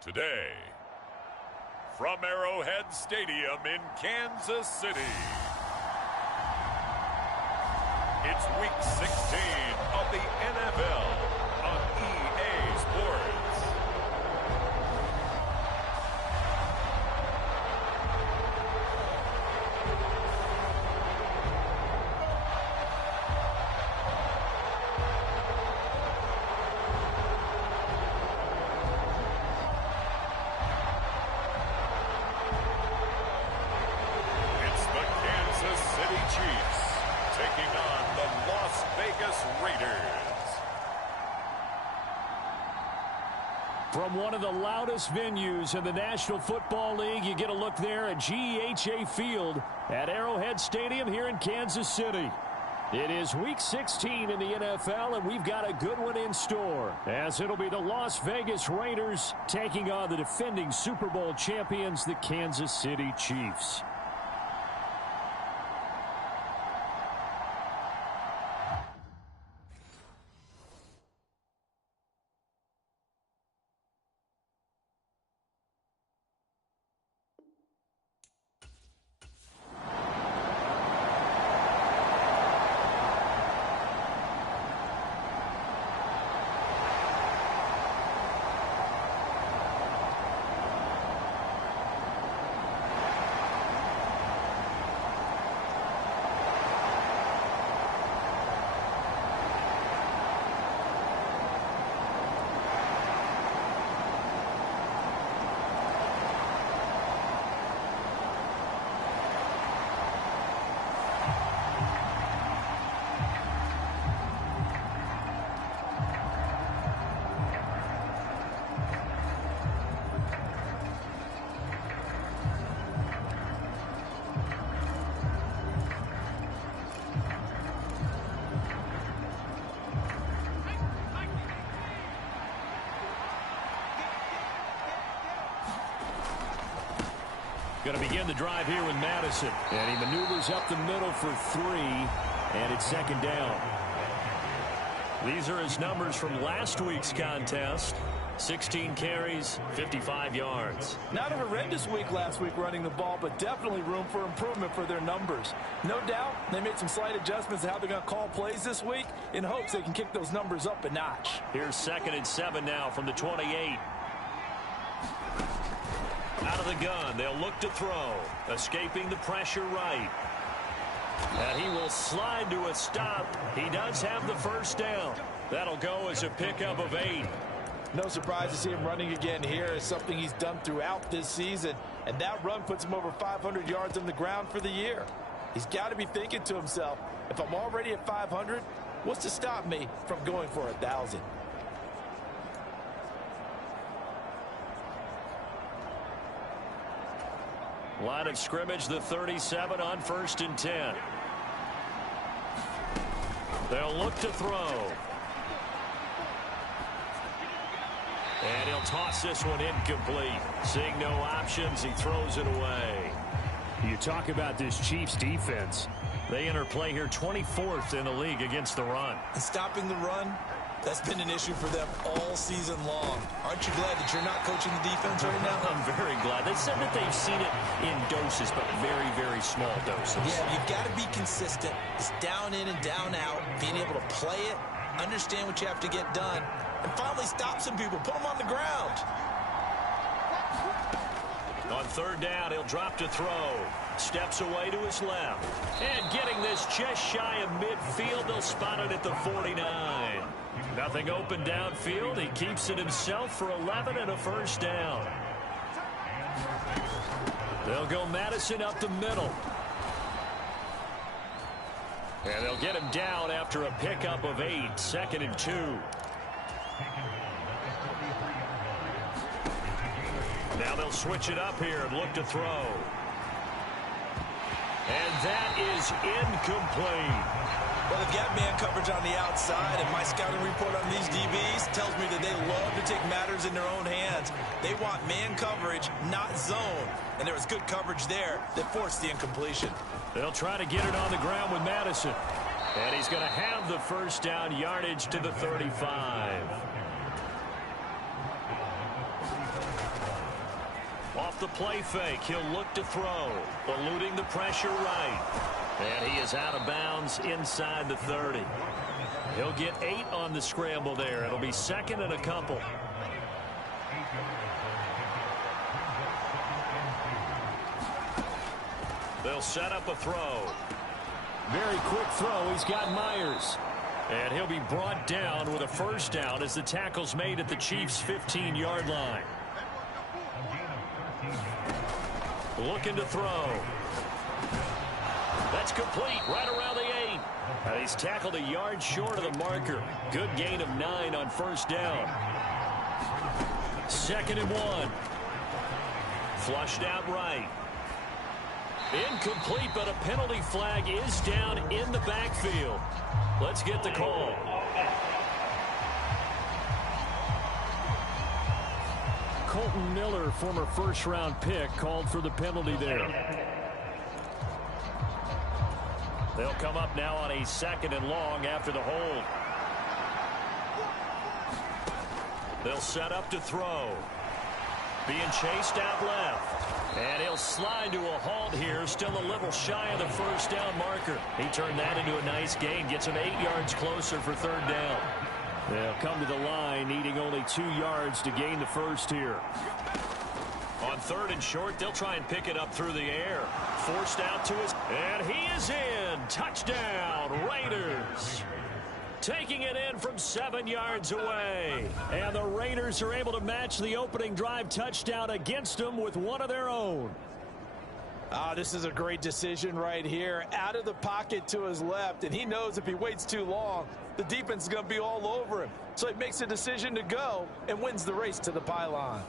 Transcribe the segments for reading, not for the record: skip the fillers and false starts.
Today, from Arrowhead Stadium in Kansas City, it's Week 16 of the NFL on EA Sports. From one of the loudest venues in the National Football League, you get a look there at GEHA Field at Arrowhead Stadium here in Kansas City. It is Week 16 in the NFL, and we've got a good one in store, as it'll be the Las Vegas Raiders taking on the defending Super Bowl champions, the Kansas City Chiefs. Going to begin the drive here with Madison. And he maneuvers up the middle for 3. And it's second down. These are his numbers from last week's contest. 16 carries, 55 yards. Not a horrendous week last week running the ball, but definitely room for improvement for their numbers. No doubt they made some slight adjustments to how they're going to call plays this week in hopes they can kick those numbers up a notch. Here's 2nd and 7 now from the 28. Out of the gun, they'll look to throw. Escaping the pressure right. And he will slide to a stop. He does have the first down. That'll go as a pickup of 8. No surprise to see him running again here. It's something he's done throughout this season. And that run puts him over 500 yards on the ground for the year. He's got to be thinking to himself, if I'm already at 500, what's to stop me from going for 1,000? Line of scrimmage, the 37 on 1st and 10. They'll look to throw. And he'll toss this one incomplete. Seeing no options, he throws it away. You talk about this Chiefs defense. They enter play here 24th in the league against the run. And stopping the run, that's been an issue for them all season long. Aren't you glad that you're not coaching the defense right now? I'm very glad. They said that they've seen it in doses, but very, very small doses. Yeah, you've got to be consistent. It's down in and down out, being able to play it, understand what you have to get done, and finally stop some people, put them on the ground. On 3rd down, he'll drop to throw. Steps away to his left. And getting this just shy of midfield, they'll spot it at the 49. Nothing open downfield. He keeps it himself for 11 and a first down. They'll go Madison up the middle. And they'll get him down after a pickup of 8. 2nd and 2. Now they'll switch it up here and look to throw. And that is incomplete. Well, they've got man coverage on the outside, and my scouting report on these DBs tells me that they love to take matters in their own hands. They want man coverage, not zone. And there was good coverage there that forced the incompletion. They'll try to get it on the ground with Madison. And he's going to have the first down, yardage to the 35. off the play fake. He'll look to throw, eluding the pressure right. And he is out of bounds inside the 30. He'll get 8 on the scramble there. It'll be second and a couple. They'll set up a throw. Very quick throw. He's got Myers. And he'll be brought down with a first down as the tackle's made at the Chiefs' 15-yard line. Looking to throw. That's complete right around the 8. And he's tackled a yard short of the marker. Good gain of 9 on first down. Second and 1. Flushed out right. Incomplete, but a penalty flag is down in the backfield. Let's get the call. Colton Miller, former first-round pick, called for the penalty there. They'll come up now on a second and long after the hold. They'll set up to throw. Being chased out left. And he'll slide to a halt here, still a little shy of the first down marker. He turned that into a nice gain, gets him 8 yards closer for third down. They'll come to the line, needing only 2 yards to gain the first here. On third and short, they'll try and pick it up through the air. Forced out to his, and he is in. Touchdown, Raiders. Taking it in from 7 yards away. And the Raiders are able to match the opening drive touchdown against them with one of their own. This is a great decision right here. Out of the pocket to his left, and he knows if he waits too long, the defense is going to be all over him. So he makes a decision to go and wins the race to the pylon.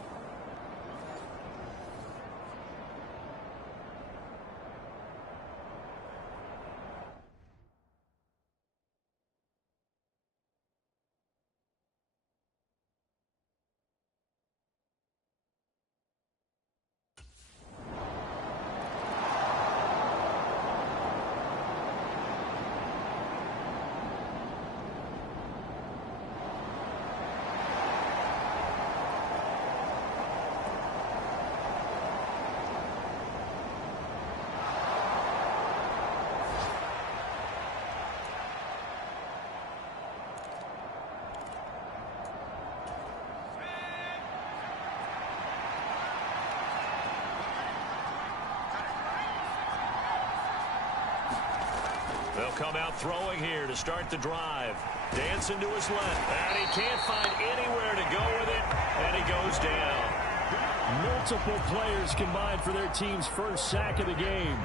They'll come out throwing here to start the drive. Dancing to his left. And he can't find anywhere to go with it. And he goes down. Multiple players combined for their team's first sack of the game.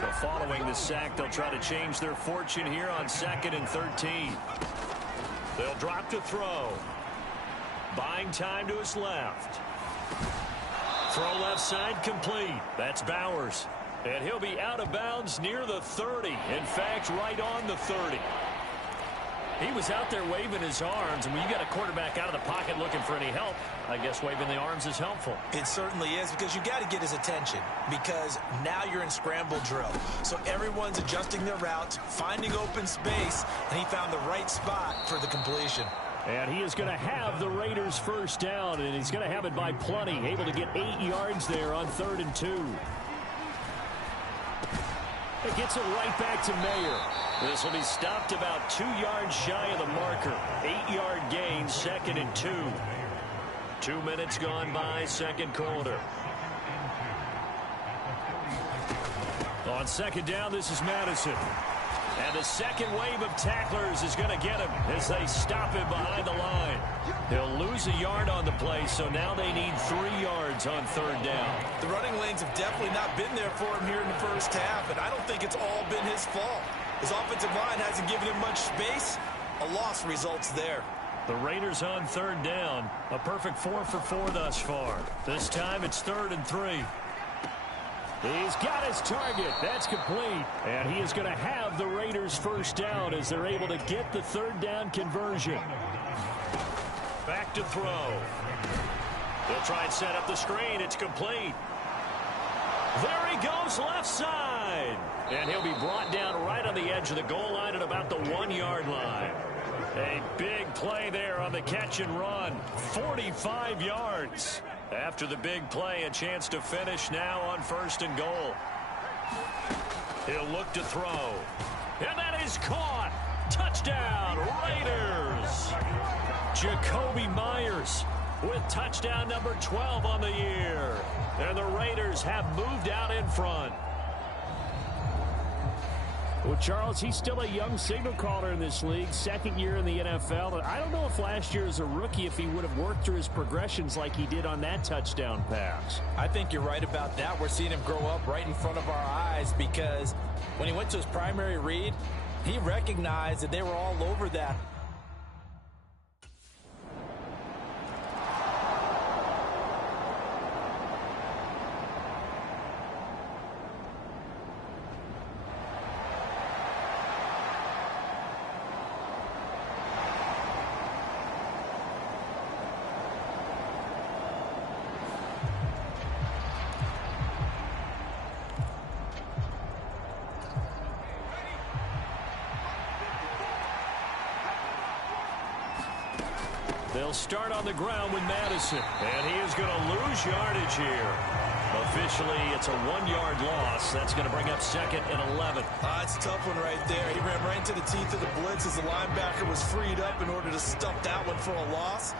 But following the sack, they'll try to change their fortune here on 2nd and 13. They'll drop to throw. Buying time to his left. Throw left side complete. That's Bowers. And he'll be out of bounds near the 30. In fact, right on the 30. He was out there waving his arms, and when you got a quarterback out of the pocket looking for any help, I guess waving the arms is helpful. It certainly is, because you got to get his attention, because now you're in scramble drill. So everyone's adjusting their routes, finding open space, and he found the right spot for the completion. And he is going to have the Raiders first down, and he's going to have it by plenty, able to get 8 yards there on 3rd and 2. It gets it right back to Mayer. This will be stopped about 2 yards shy of the marker. 8-yard gain, 2nd and 2. 2 minutes gone by, second quarter. On second down, this is Madison. And the second wave of tacklers is going to get him as they stop him behind the line. He'll lose a yard on the play, so now they need 3 yards on 3rd down. The running lanes have definitely not been there for him here in the first half, and I don't think it's all been his fault. His offensive line hasn't given him much space. A loss results there. The Raiders on 3rd down. A perfect 4 for 4 thus far. This time it's 3rd and 3. He's got his target. That's complete. And he is going to have the Raiders first down as they're able to get the 3rd down conversion. Back to throw. They'll try and set up the screen. It's complete. There he goes left side. And he'll be brought down right on the edge of the goal line at about the 1-yard line. A big play there on the catch and run. 45 yards. After the big play, a chance to finish now on 1st and goal. He'll look to throw. And that is caught. Touchdown, Raiders. Jacoby Myers with touchdown number 12 on the year. And the Raiders have moved out in front. Well, Charles, he's still a young signal caller in this league, 2nd year in the NFL. And I don't know if last year as a rookie, if he would have worked through his progressions like he did on that touchdown pass. I think you're right about that. We're seeing him grow up right in front of our eyes because when he went to his primary read, he recognized that they were all over that. They'll start on the ground with Madison, and he is going to lose yardage here. Officially, it's a 1-yard loss. That's going to bring up 2nd and 11. It's a tough one right there. He ran right into the teeth of the blitz as the linebacker was freed up in order to stump that one for a loss.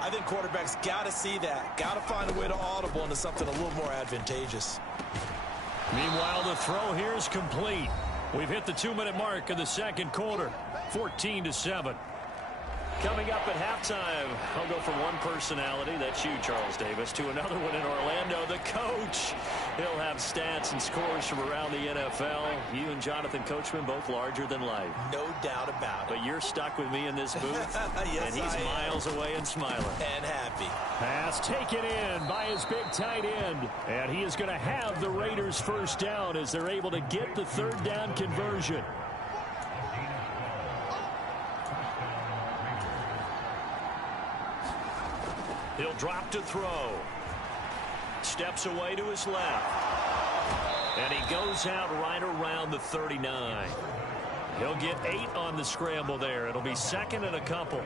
I think quarterbacks got to see that. Got to find a way to audible into something a little more advantageous. Meanwhile, the throw here is complete. We've hit the 2-minute mark of the 2nd quarter, 14-7. Coming up at halftime, I'll go from one personality, that's you, Charles Davis, to another one in Orlando, the coach. He'll have stats and scores from around the NFL. You and Jonathan Coachman, both larger than life. No doubt about it. But you're stuck with me in this booth, yes, and he's miles away and smiling. And happy. Pass taken in by his big tight end. And he is going to have the Raiders' 1st down as they're able to get the 3rd down conversion. He'll drop to throw. Steps away to his left. And he goes out right around the 39. He'll get 8 on the scramble there. It'll be 2nd and a couple.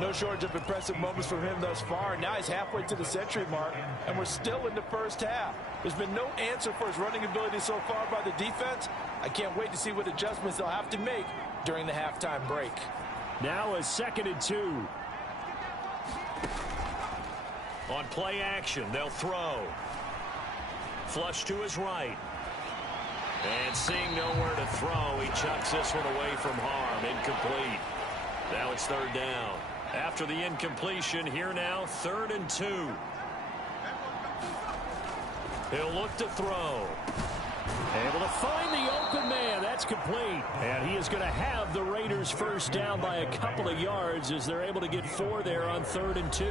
No shortage of impressive moments from him thus far. Now he's halfway to the century mark, and we're still in the 1st half. There's been no answer for his running ability so far by the defense. I can't wait to see what adjustments they'll have to make during the halftime break. Now a 2nd and 2. On play action, they'll throw. Flush to his right. And seeing nowhere to throw, he chucks this one away from harm. Incomplete. Now it's 3rd down. After the incompletion, here now, 3rd and 2. He'll look to throw. Able to find the open man. That's complete. And he is going to have the Raiders' 1st down by a couple of yards as they're able to get 4 there on 3rd and 2.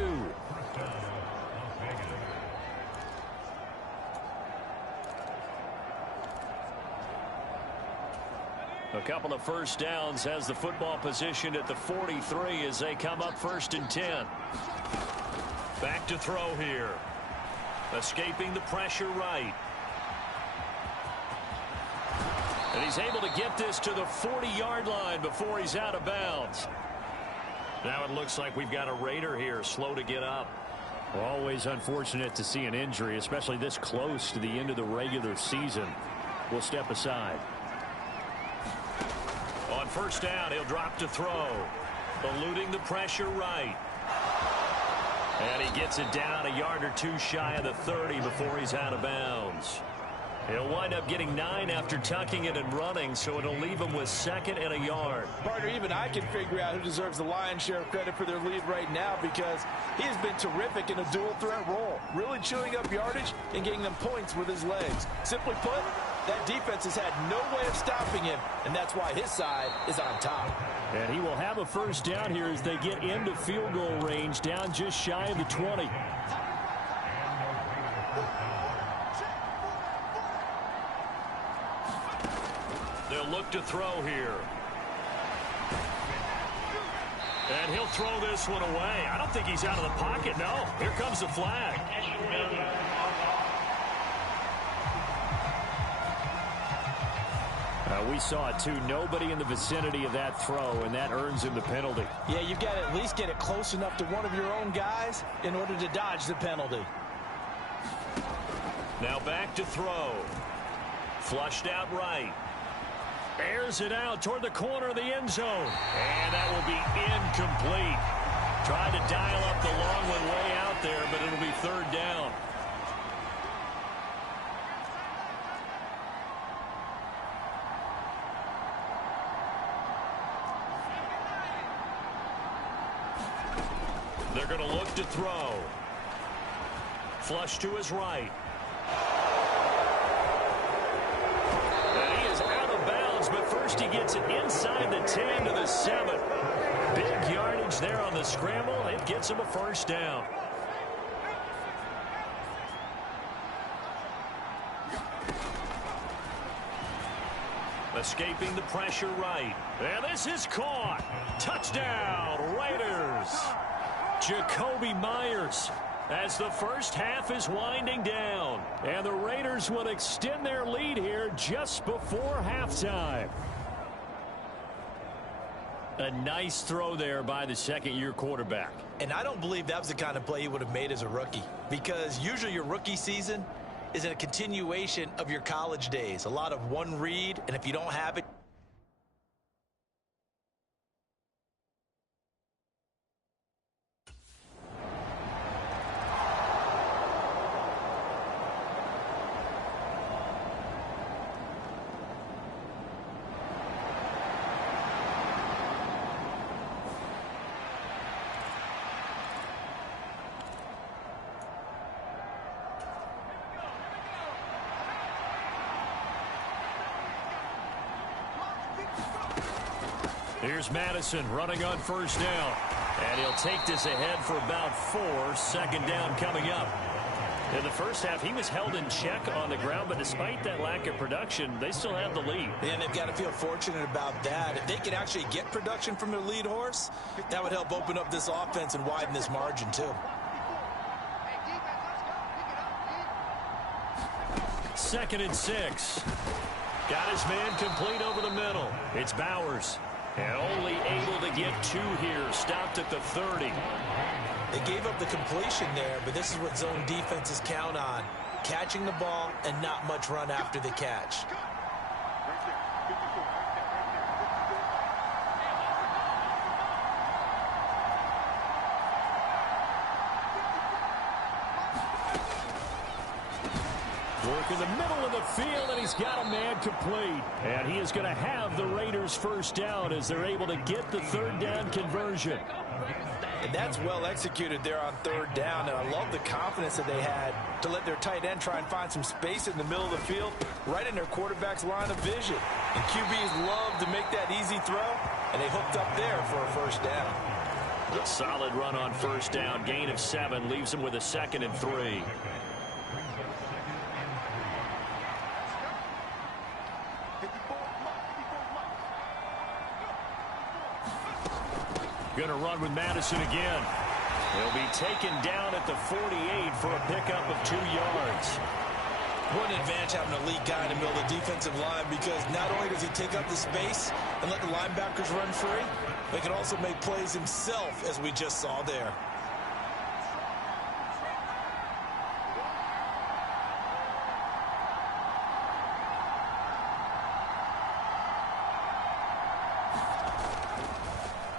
A couple of 1st downs has the football positioned at the 43 as they come up 1st and 10. Back to throw here. Escaping the pressure right. And he's able to get this to the 40-yard line before he's out of bounds. Now it looks like we've got a Raider here, slow to get up. Always unfortunate to see an injury, especially this close to the end of the regular season. We'll step aside. On 1st down, he'll drop to throw. Eluding the pressure right. And he gets it down a yard or 2 shy of the 30 before he's out of bounds. He'll wind up getting 9 after tucking it and running, so it'll leave him with 2nd and a yard. Partner, even I can figure out who deserves the lion's share of credit for their lead right now because he has been terrific in a dual threat role, really chewing up yardage and getting them points with his legs. Simply put, that defense has had no way of stopping him, and that's why his side is on top. And he will have a 1st down here as they get into field goal range, down just shy of the 20. They'll look to throw here. And he'll throw this one away. I don't think he's out of the pocket, no. Here comes the flag. We saw it too. Nobody in the vicinity of that throw, and that earns him the penalty. Yeah, you've got to at least get it close enough to one of your own guys in order to dodge the penalty. Now back to throw. Flushed out right. Airs it out toward the corner of the end zone. And that will be incomplete. Tried to dial up the long one way out there, but it'll be third down. They're going to look to throw. Flush to his right. And he is out of bounds, but first he gets it inside the 10 to the 7. Big yardage there on the scramble. It gets him a first down. Escaping the pressure right. And this is caught. Touchdown, Raiders. Jacoby Myers, as the first half is winding down. And the Raiders will extend their lead here just before halftime. A nice throw there by the second-year quarterback. And I don't believe that was the kind of play he would have made as a rookie, because usually your rookie season is a continuation of your college days. A lot of one read, and if you don't have it, here's Madison running on first down. And he'll take this ahead for about 4. Second down coming up. In the first half, he was held in check on the ground, but despite that lack of production, they still have the lead. And they've got to feel fortunate about that. If they could actually get production from their lead horse, that would help open up this offense and widen this margin too. Second and 6. Got his man complete over the middle. It's Bowers. And only able to get 2 here. Stopped at the 30. They gave up the completion there, but this is what zone defenses count on. Catching the ball and not much run after the catch. Work in the middle of the field, and he's got a man complete. And he is going to have the Raiders first down as they're able to get the third down conversion. And that's well executed there on third down, and I love the confidence that they had to let their tight end try and find some space in the middle of the field, right in their quarterback's line of vision. And QBs love to make that easy throw, and they hooked up there for a first down. A solid run on first down. Gain of 7 leaves them with a second and 3. Going to run with Madison again. He'll be taken down at the 48 for a pickup of 2 yards. What an advantage having an elite guy in the middle of the defensive line, because not only does he take up the space and let the linebackers run free, but he can also make plays himself, as we just saw there.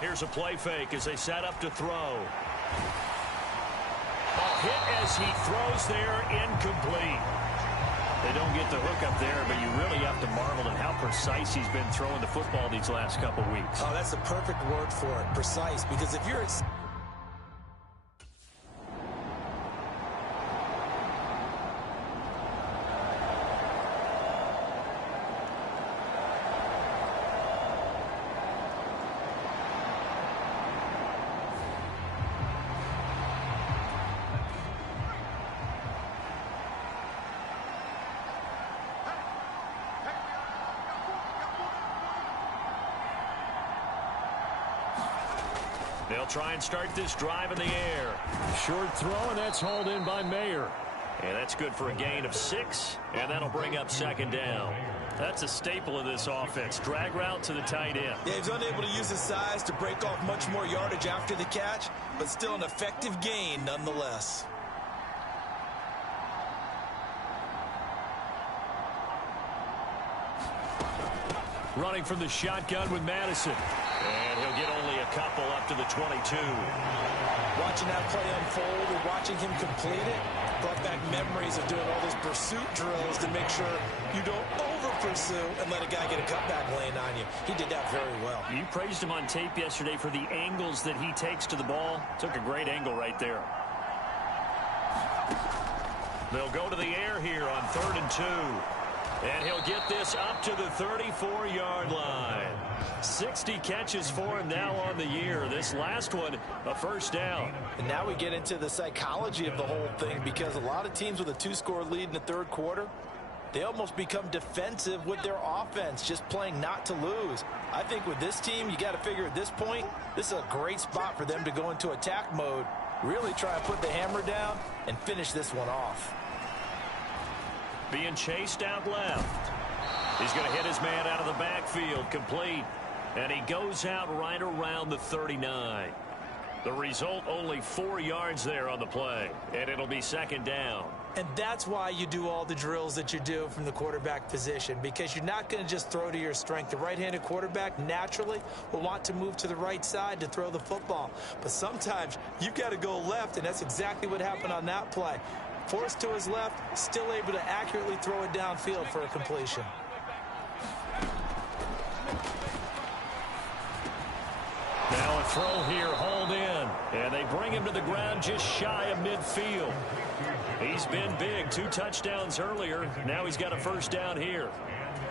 Here's a play fake as they set up to throw. A hit as he throws there, incomplete. They don't get the hook up there, but you really have to marvel at how precise he's been throwing the football these last couple weeks. Oh, that's the perfect word for it, precise, because if you're... They'll try and start this drive in the air. Short throw, and that's hauled in by Mayer. And that's good for a gain of 6, and that'll bring up second down. That's a staple of this offense. Drag route to the tight end. Yeah, he's unable to use his size to break off much more yardage after the catch, but still an effective gain nonetheless. running from the shotgun with Madison. And he'll get only a couple up to the 22. Watching that play unfold and watching him complete it brought back memories of doing all those pursuit drills to make sure you don't over-pursue and let a guy get a cutback lane on you. He did that very well. You praised him on tape yesterday for the angles that he takes to the ball. Took a great angle right there. They'll go to the air here on 3rd and 2. And he'll get this up to the 34-yard line. 60 catches for him now on the year. This last one, a first down. And now we get into the psychology of the whole thing, because a lot of teams with a 2-score lead in the third quarter, they almost become defensive with their offense, just playing not to lose. I think with this team, you got to figure at this point, this is a great spot for them to go into attack mode, really try and put the hammer down and finish this one off. Being chased out left. He's going to hit his man out of the backfield, complete. And he goes out right around the 39. The result, only 4 yards there on the play. And it'll be second down. And that's why you do all the drills that you do from the quarterback position, because you're not going to just throw to your strength. The right-handed quarterback naturally will want to move to the right side to throw the football. But sometimes you've got to go left, and that's exactly what happened on that play. Forced to his left, still able to accurately throw it downfield for a completion. Now a throw here, hauled in. And they bring him to the ground just shy of midfield. He's been big. 2 touchdowns earlier. Now he's got a first down here.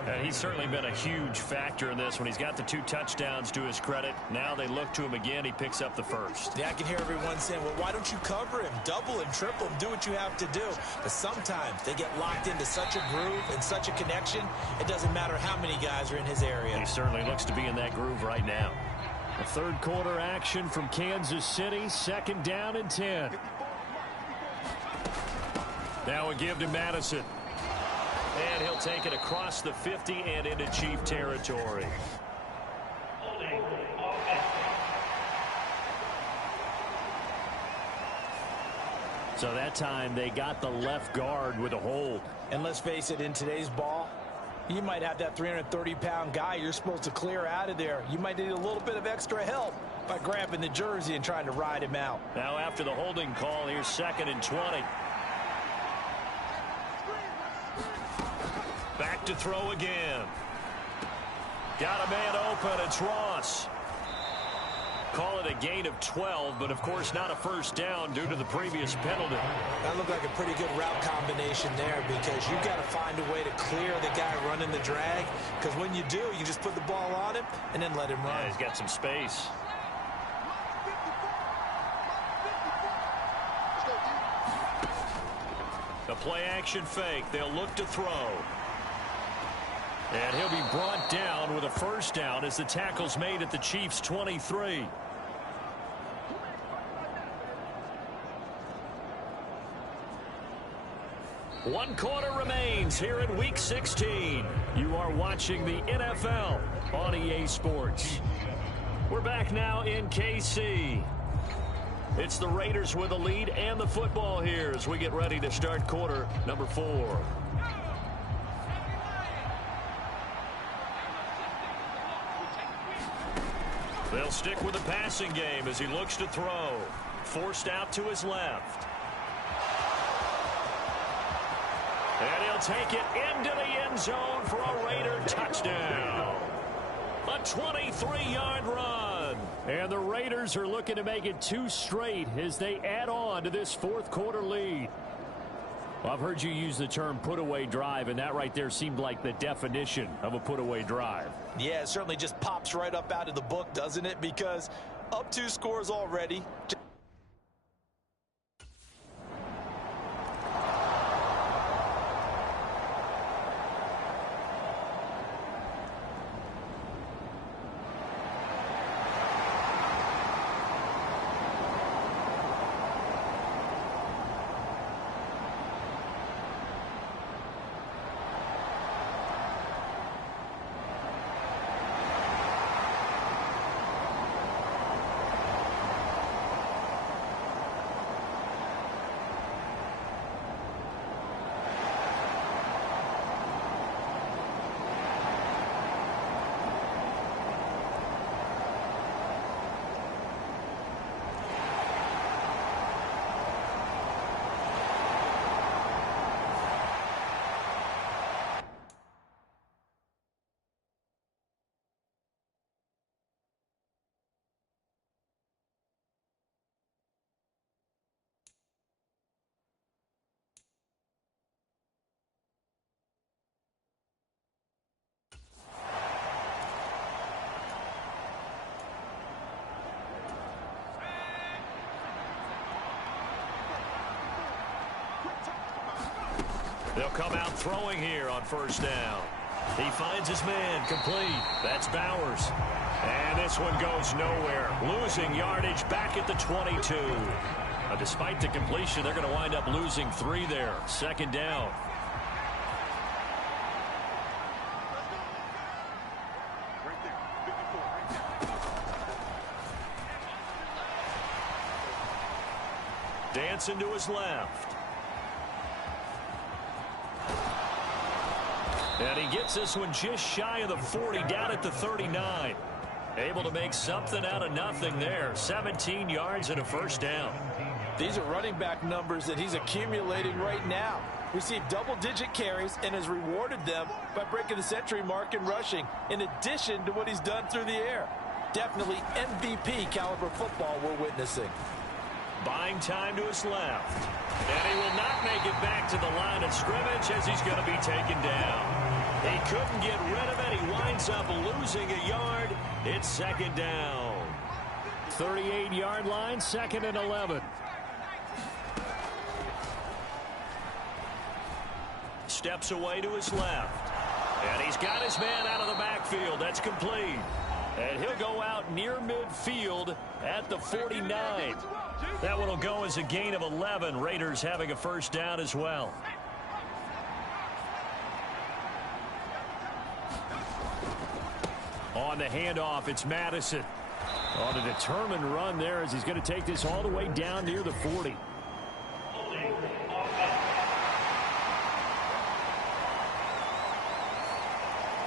And he's certainly been a huge factor in this when he's got the 2 touchdowns to his credit. Now they look to him again. He picks up the first. Yeah, I can hear everyone saying, well, why don't you cover him? Double him, triple him, do what you have to do. But sometimes they get locked into such a groove and such a connection, it doesn't matter how many guys are in his area. He certainly looks to be in that groove right now. A third quarter action from Kansas City. Second down and 10. Now a give to Madison. And he'll take it across the 50 and into Chief territory. So that time they got the left guard with a hold. And let's face it, in today's ball, you might have that 330-pound guy you're supposed to clear out of there. You might need a little bit of extra help by grabbing the jersey and trying to ride him out. Now after the holding call, here's 2nd and 20. Back to throw again. Got a man open. It's Ross. Call it a gain of 12, but of course not a first down due to the previous penalty. That looked like a pretty good route combination there, because you've got to find a way to clear the guy running the drag, because when you do, you just put the ball on him and then let him run. Yeah, he's got some space. A play action fake. They'll look to throw. And he'll be brought down with a first down as the tackle's made at the Chiefs' 23. One quarter remains here in Week 16. You are watching the NFL on EA Sports. We're back now in KC. It's the Raiders with a lead and the football here as we get ready to start quarter number 4. They'll stick with the passing game as he looks to throw. Forced out to his left. And he'll take it into the end zone for a Raider touchdown. A 23-yard run. And the Raiders are looking to make it 2 straight as they add on to this fourth quarter lead. Well, I've heard you use the term put-away drive, and that right there seemed like the definition of a put-away drive. Yeah, it certainly just pops right up out of the book, doesn't it? Because up 2 scores already. come out throwing here on first down. He finds his man, complete. That's Bowers. And this one goes nowhere. Losing yardage back at the 22. Despite the completion, they're going to wind up losing 3 there. Second down. Dancing to his left. And he gets this one just shy of the 40, down at the 39. Able to make something out of nothing there. 17 yards and a first down. These are running back numbers that he's accumulating right now. Received double-digit carries and has rewarded them by breaking the century mark in rushing, in addition to what he's done through the air. Definitely MVP caliber football we're witnessing. Buying time to his left. And he will not make it back to the line of scrimmage as he's going to be taken down. He couldn't get rid of it. He winds up losing a yard. It's second down. 38-yard line, 2nd and 11. Steps away to his left. And he's got his man out of the backfield. That's complete. And he'll go out near midfield at the 49. That one will go as a gain of 11. Raiders having a first down as well. On the handoff, it's Madison. On a determined run there as he's going to take this all the way down near the 40.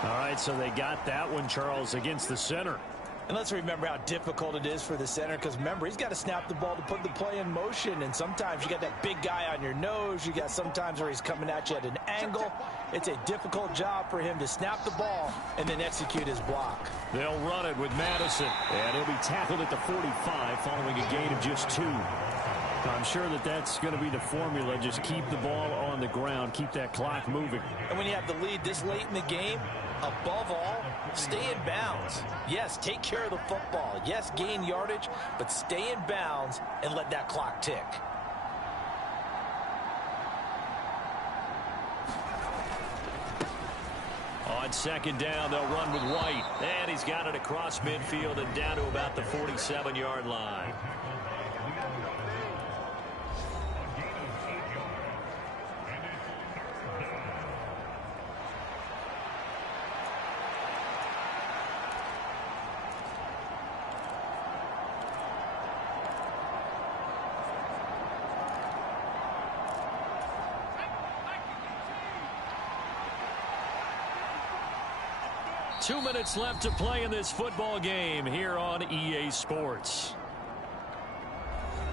All right, so they got that one, Charles, against the center. And let's remember how difficult it is for the center, because remember, he's got to snap the ball to put the play in motion, and sometimes you got that big guy on your nose. You got sometimes where he's coming at you at an angle. It's a difficult job for him to snap the ball and then execute his block. They'll run it with Madison, and he'll be tackled at the 45 following a gain of just 2. I'm sure that that's going to be the formula. Just keep the ball on the ground, keep that clock moving. And when you have the lead this late in the game, above all, stay in bounds. Yes, take care of the football. Yes, gain yardage, but stay in bounds and let that clock tick. On second down, they'll run with White. And he's got it across midfield and down to about the 47-yard line. Two minutes left to play in this football game here on EA Sports.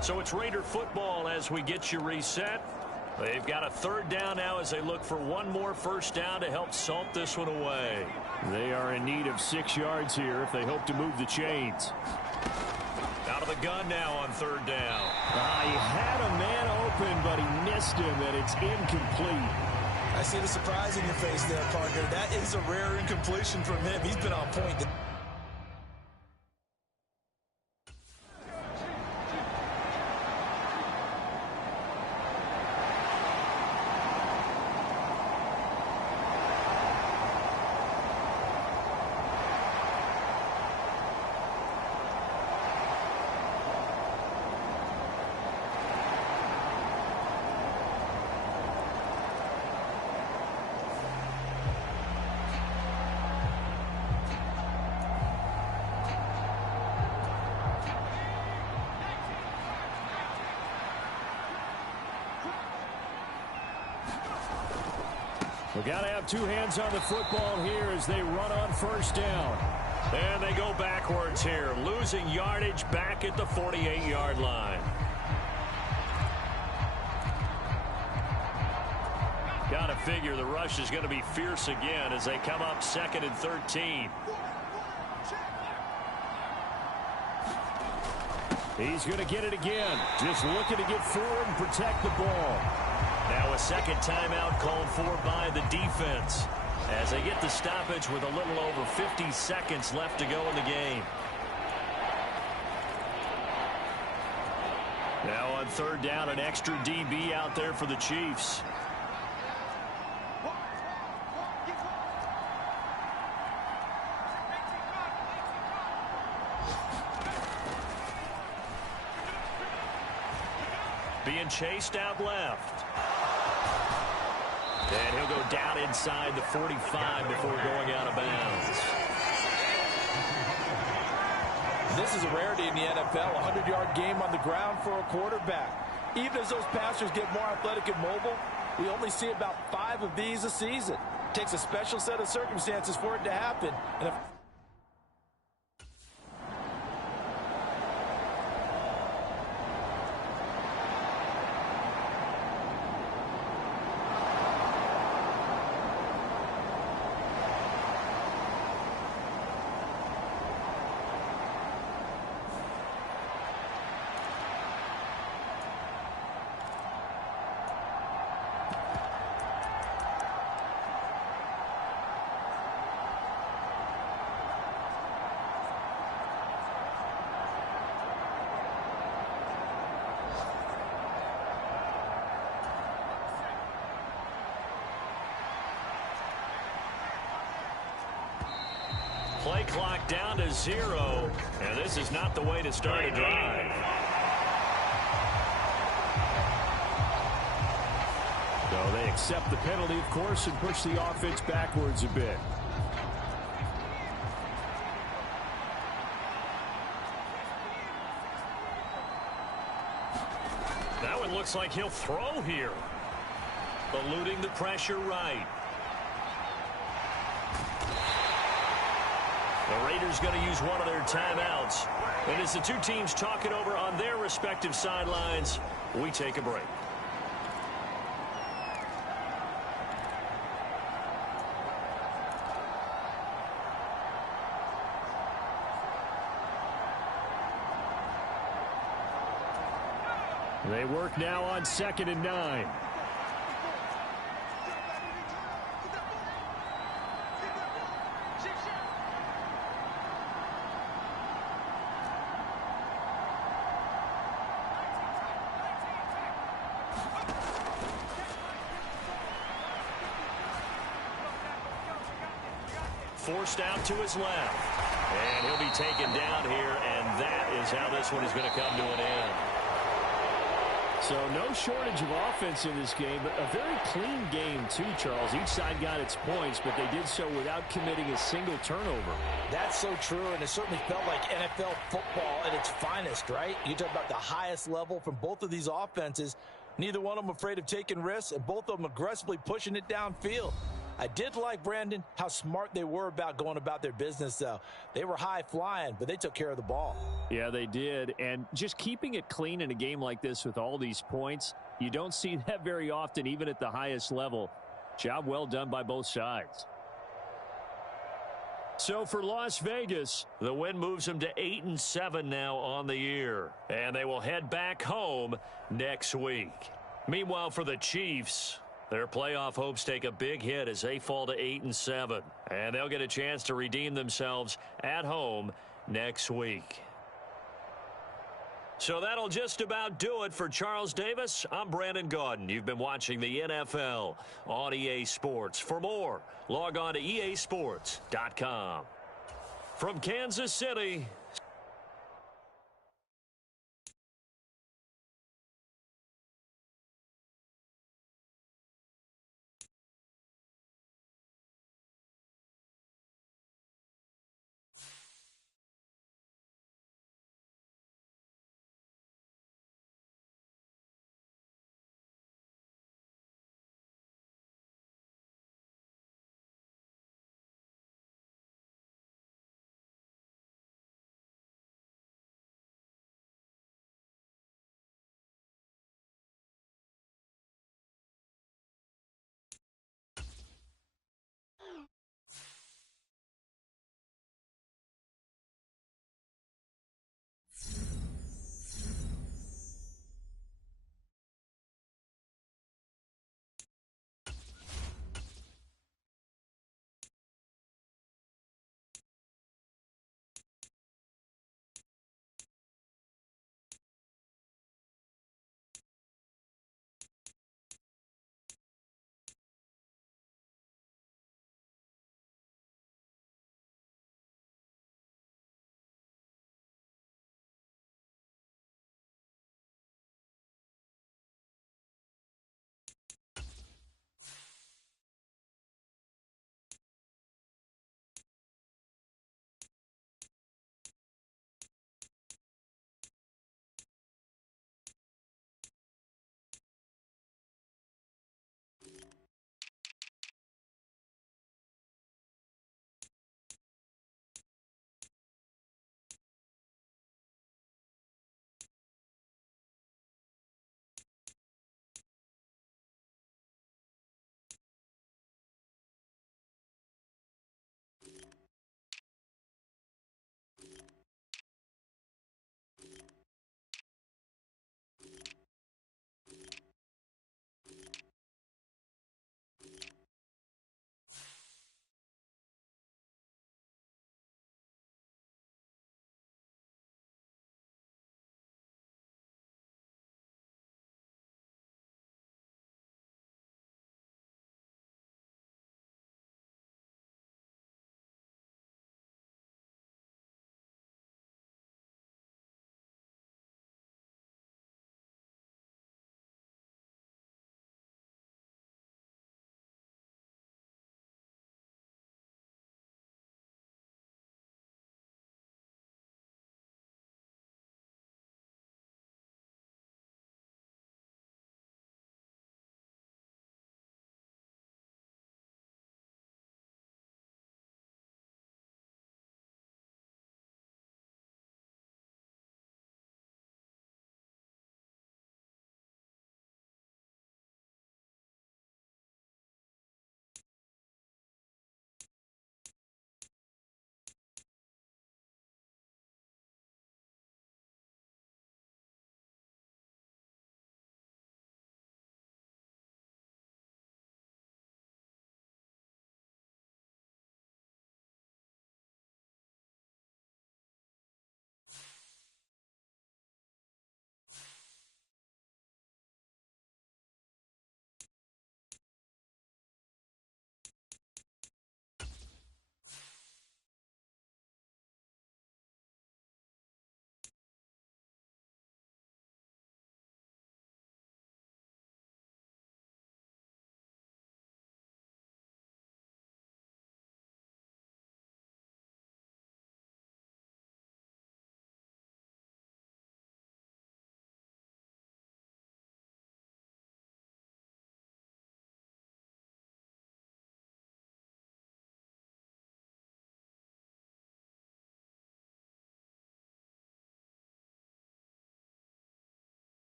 So it's Raider football as we get you reset. They've got a third down now as they look for one more first down to help salt this one away. They are in need of 6 yards here if they hope to move the chains. Out of the gun now on third down. He had a man open, but he missed him, and it's incomplete. I see the surprise in your face there, partner. That is a rare incompletion from him. He's been on point. We've got to have 2 hands on the football here as they run on first down. And they go backwards here, losing yardage back at the 48-yard line. Got to figure the rush is going to be fierce again as they come up 2nd and 13. He's going to get it again. Just looking to get forward and protect the ball. Now a second timeout called for by the defense as they get the stoppage with a little over 50 seconds left to go in the game. Now on third down, an extra DB out there for the Chiefs. being chased out left. And he'll go down inside the 45 before going out of bounds. This is a rarity in the NFL, a 100-yard game on the ground for a quarterback. Even as those passers get more athletic and mobile, we only see about 5 of these a season. It takes a special set of circumstances for it to happen. And if play clock down to 0, and this is not the way to start a drive. So they accept the penalty, of course, and push the offense backwards a bit. That one looks like he'll throw here. Eluding the pressure right. The Raiders going to use one of their timeouts. And as the two teams talk it over on their respective sidelines, we take a break. They work now on 2nd and 9. Forced out to his left. And he'll be taken down here, and that is how this one is going to come to an end. So no shortage of offense in this game, but a very clean game too, Charles. Each side got its points, but they did so without committing a single turnover. That's so true, and it certainly felt like NFL football at its finest, right? You talk about the highest level from both of these offenses. Neither one of them afraid of taking risks, and both of them aggressively pushing it downfield. I did like, Brandon, how smart they were about going about their business, though. They were high-flying, but they took care of the ball. Yeah, they did. And just keeping it clean in a game like this with all these points, you don't see that very often, even at the highest level. Job well done by both sides. So for Las Vegas, the win moves them to 8-7 now on the year. And they will head back home next week. Meanwhile, for the Chiefs, their playoff hopes take a big hit as they fall to 8-7. And they'll get a chance to redeem themselves at home next week. So that'll just about do it for Charles Davis. I'm Brandon Gaudin. You've been watching the NFL on EA Sports. For more, log on to easports.com. From Kansas City,